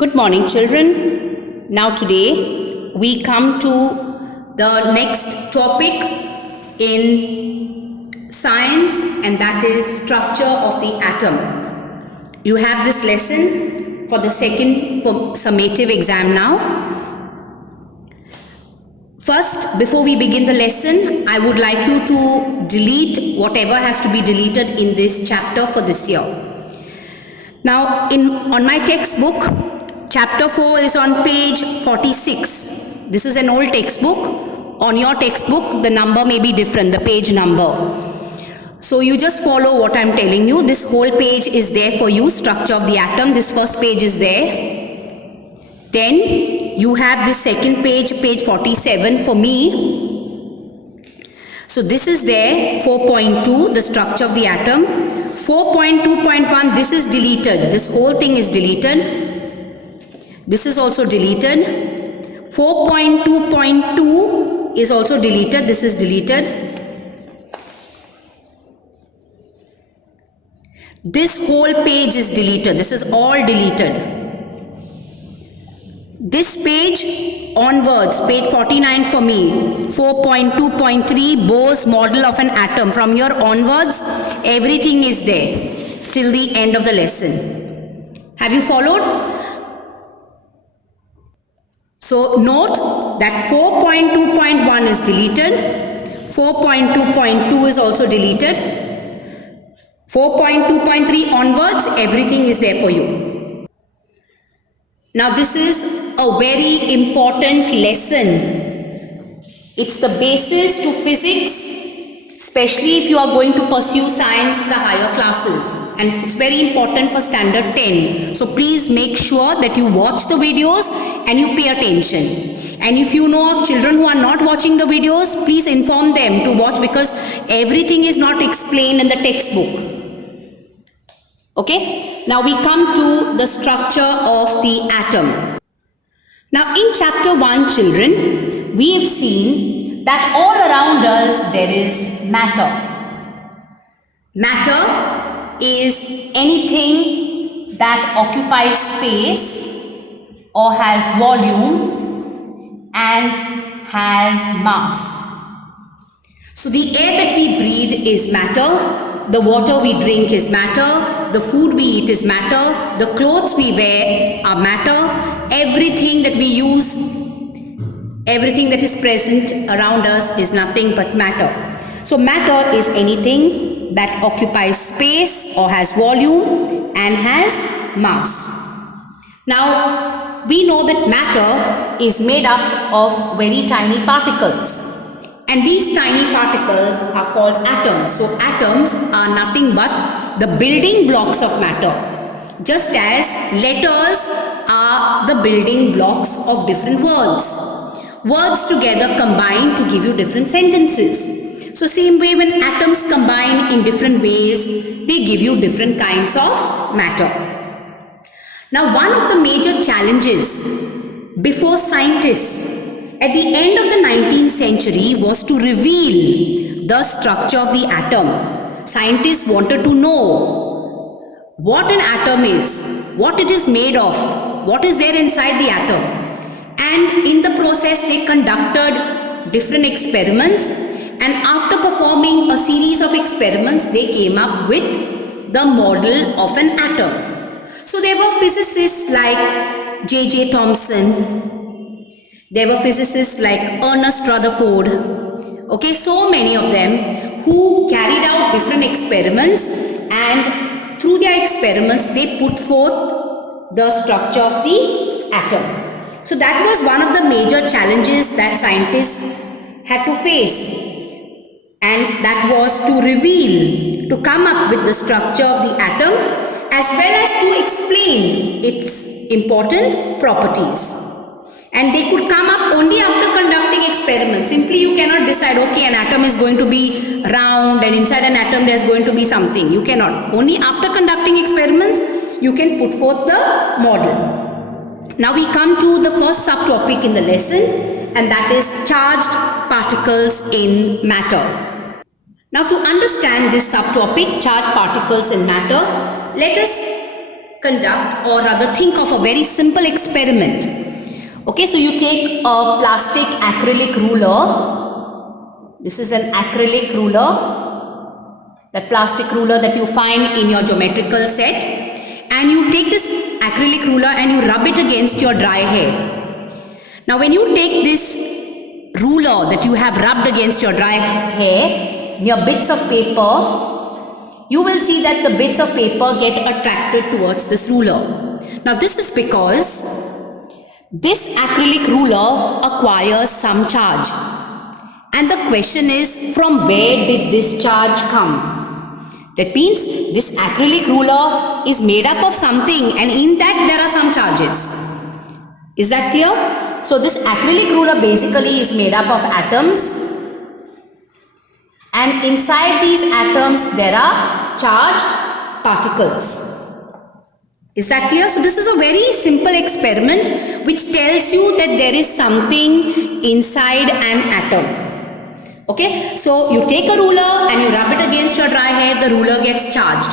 Good morning, children. Now today we come to the next topic in science, and that is structure of the atom. You have this lesson for the second summative exam now. First, before we begin the lesson, I would like you to delete whatever has to be deleted in this chapter for this year. Now, on my textbook, Chapter 4 is on page 46. This is an old textbook. On your textbook, the number may be different, the page number. So you just follow what I'm telling you. This whole page is there for you, structure of the atom. This first page is there. Then you have this second page, page 47 for me. So this is there, 4.2, the structure of the atom. 4.2.1, this is deleted. This whole thing is deleted. This is also deleted. 4.2.2 is also deleted. This is deleted. This whole page is deleted. This is all deleted. This page onwards, page 49 for me, 4.2.3, Bohr's model of an atom. From here onwards, everything is there till the end of the lesson. Have you followed? So note that 4.2.1 is deleted, 4.2.2 is also deleted, 4.2.3 onwards, everything is there for you. Now this is a very important lesson. It's the basis to physics, especially if you are going to pursue science in the higher classes, and it's very important for standard 10. So please make sure that you watch the videos and you pay attention. And if you know of children who are not watching the videos, please inform them to watch, because everything is not explained in the textbook. Okay, now we come to the structure of the atom. Now in chapter 1, children, we have seen that all around us there is matter. Matter is anything that occupies space or has volume and has mass. So the air that we breathe is matter, the water we drink is matter, the food we eat is matter, the clothes we wear are matter, everything that we use, everything that is present around us is nothing but matter. So matter is anything that occupies space or has volume and has mass. Now we know that matter is made up of very tiny particles, and these tiny particles are called atoms. So atoms are nothing but the building blocks of matter, just as letters are the building blocks of different words. Words together combine to give you different sentences. So same way, when atoms combine in different ways, they give you different kinds of matter. Now one of the major challenges before scientists at the end of the 19th century was to reveal the structure of the atom. Scientists wanted to know what an atom is, what it is made of, what is there inside the atom. And in the process they conducted different experiments, and after performing a series of experiments they came up with the model of an atom. So there were physicists like J.J. Thomson, there were physicists like Ernest Rutherford, okay, so many of them who carried out different experiments, and through their experiments they put forth the structure of the atom. So that was one of the major challenges that scientists had to face, and that was to reveal, to come up with the structure of the atom, as well as to explain its important properties. And they could come up only after conducting experiments. Simply you cannot decide, okay, an atom is going to be round and inside an atom there is going to be something. You cannot. Only after conducting experiments you can put forth the model. Now we come to the first subtopic in the lesson, and that is charged particles in matter. Now to understand this subtopic, charged particles in matter, let us conduct, or rather think of a very simple experiment. Okay, so you take a plastic acrylic ruler. This is an acrylic ruler, that plastic ruler that you find in your geometrical set, and you take this acrylic ruler and you rub it against your dry hair. Now when you take this ruler that you have rubbed against your dry hair near bits of paper, you will see that the bits of paper get attracted towards this ruler. Now this is because this acrylic ruler acquires some charge. And the question is, from where did this charge come? That means this acrylic ruler is made up of something, and in that there are some charges. Is that clear? So this acrylic ruler basically is made up of atoms, and inside these atoms there are charged particles. Is that clear? So this is a very simple experiment which tells you that there is something inside an atom. Okay, so you take a ruler and you rub it against your dry hair, the ruler gets charged.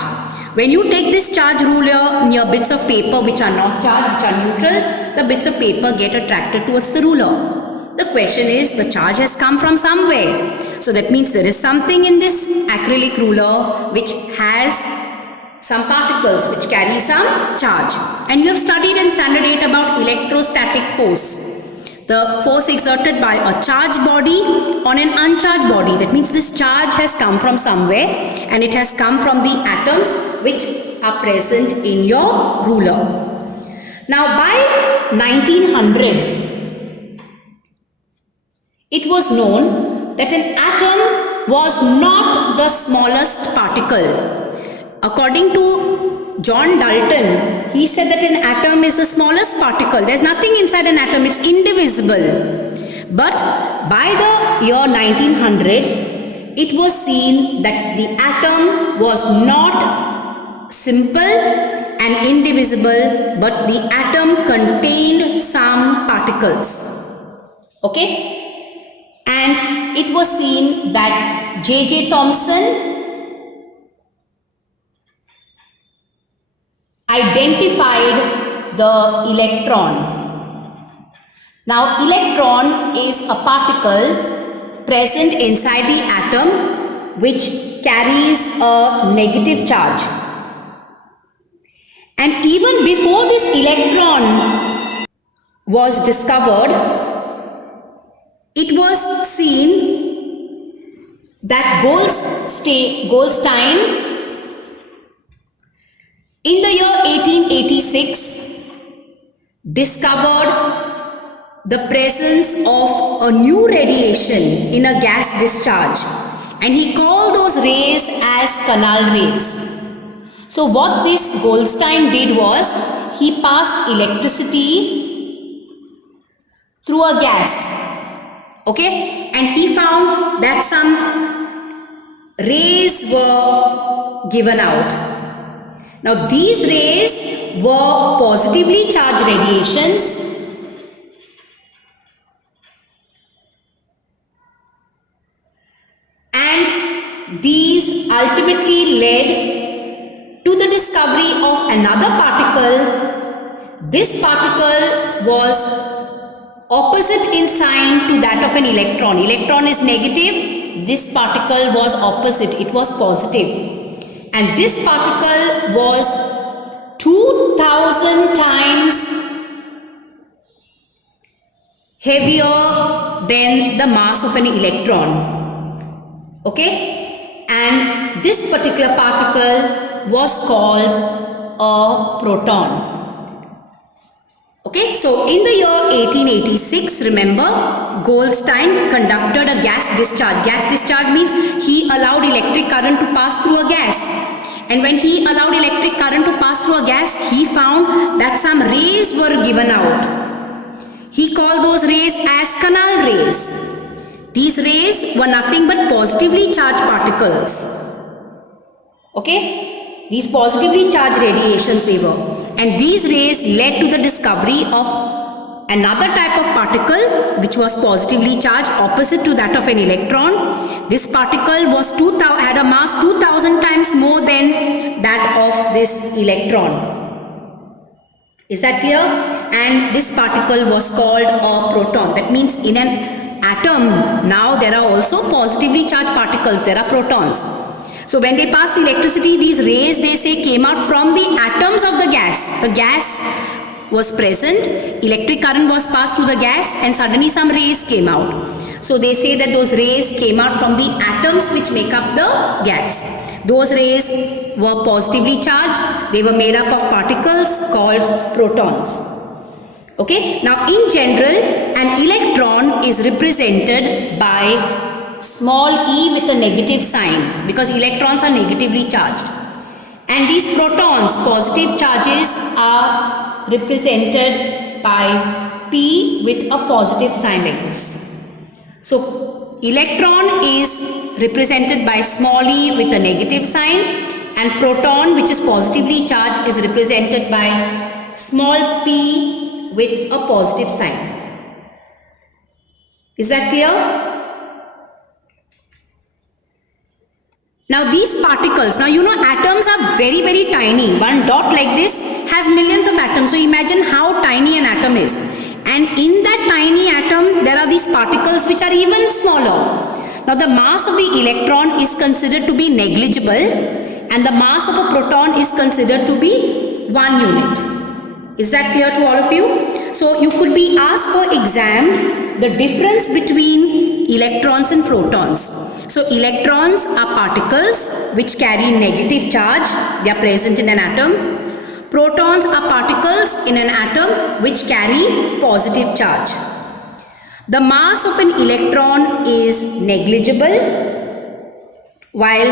When you take this charged ruler near bits of paper which are not charged, which are neutral, the bits of paper get attracted towards the ruler. The question is, the charge has come from somewhere. So that means there is something in this acrylic ruler which has some particles which carry some charge. And you have studied in standard 8 about electrostatic force. The force exerted by a charged body on an uncharged body. That means this charge has come from somewhere, and it has come from the atoms which are present in your ruler. Now by 1900, it was known that an atom was not the smallest particle. According to John Dalton, he said that an atom is the smallest particle. There's nothing inside an atom, it's indivisible. But by the year 1900, it was seen that the atom was not simple and indivisible, but the atom contained some particles. Okay? And it was seen that J.J. Thomson identified the electron. Now electron is a particle present inside the atom which carries a negative charge. And even before this electron was discovered, it was seen that Goldstein in the year 1886 discovered the presence of a new radiation in a gas discharge, and he called those rays as canal rays. So what this Goldstein did was, he passed electricity through a gas, okay, and he found that some rays were given out. Now these rays were positively charged radiations, and these ultimately led to the discovery of another particle. This particle was opposite in sign to that of an electron. Electron is negative, this particle was opposite, it was positive. And this particle was 2000 times heavier than the mass of an electron. Okay? And this particular particle was called a proton. Okay, so in the year 1886, remember, Goldstein conducted a gas discharge. Gas discharge means he allowed electric current to pass through a gas. And when he allowed electric current to pass through a gas, he found that some rays were given out. He called those rays as canal rays. These rays were nothing but positively charged particles. Okay? These positively charged radiations they were. And these rays led to the discovery of another type of particle which was positively charged opposite to that of an electron. This particle was had a mass 2000 times more than that of this electron. Is that clear? And this particle was called a proton. That means in an atom, now there are also positively charged particles. There are protons. So when they pass electricity, these rays, they say, came out from the atoms of the gas. The gas was present, electric current was passed through the gas, and suddenly some rays came out. So they say that those rays came out from the atoms which make up the gas. Those rays were positively charged. They were made up of particles called protons. Okay. Now in general, an electron is represented by small e with a negative sign, because electrons are negatively charged. And these protons, positive charges, are represented by p with a positive sign like this. So electron is represented by small e with a negative sign, and proton, which is positively charged, is represented by small p with a positive sign. Is that clear? Now these particles, now you know atoms are very, very tiny. One dot like this has millions of atoms. So imagine how tiny an atom is. And in that tiny atom, there are these particles which are even smaller. Now the mass of the electron is considered to be negligible, and the mass of a proton is considered to be 1 unit. Is that clear to all of you? So you could be asked for exam the difference between electrons and protons. So electrons are particles which carry negative charge. They are present in an atom. Protons are particles in an atom which carry positive charge. The mass of an electron is negligible, while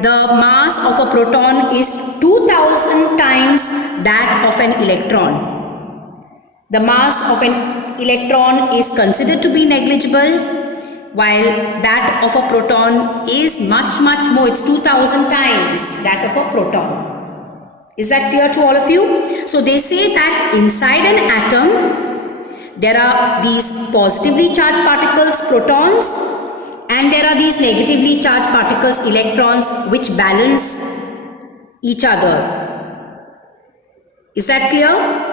the mass of a proton is 2000 times that of an electron. The mass of an electron is considered to be negligible, while that of a proton is much, much more. It's 2000 times that of a proton. Is that clear to all of you? So they say that inside an atom, there are these positively charged particles, protons, and there are these negatively charged particles, electrons, which balance each other. Is that clear?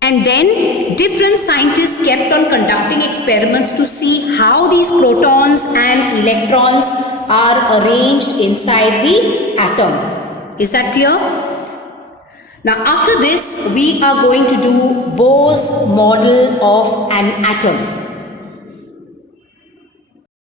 And then different scientists kept on conducting experiments to see how these protons and electrons are arranged inside the atom. Is that clear? Now after this, we are going to do Bohr's model of an atom.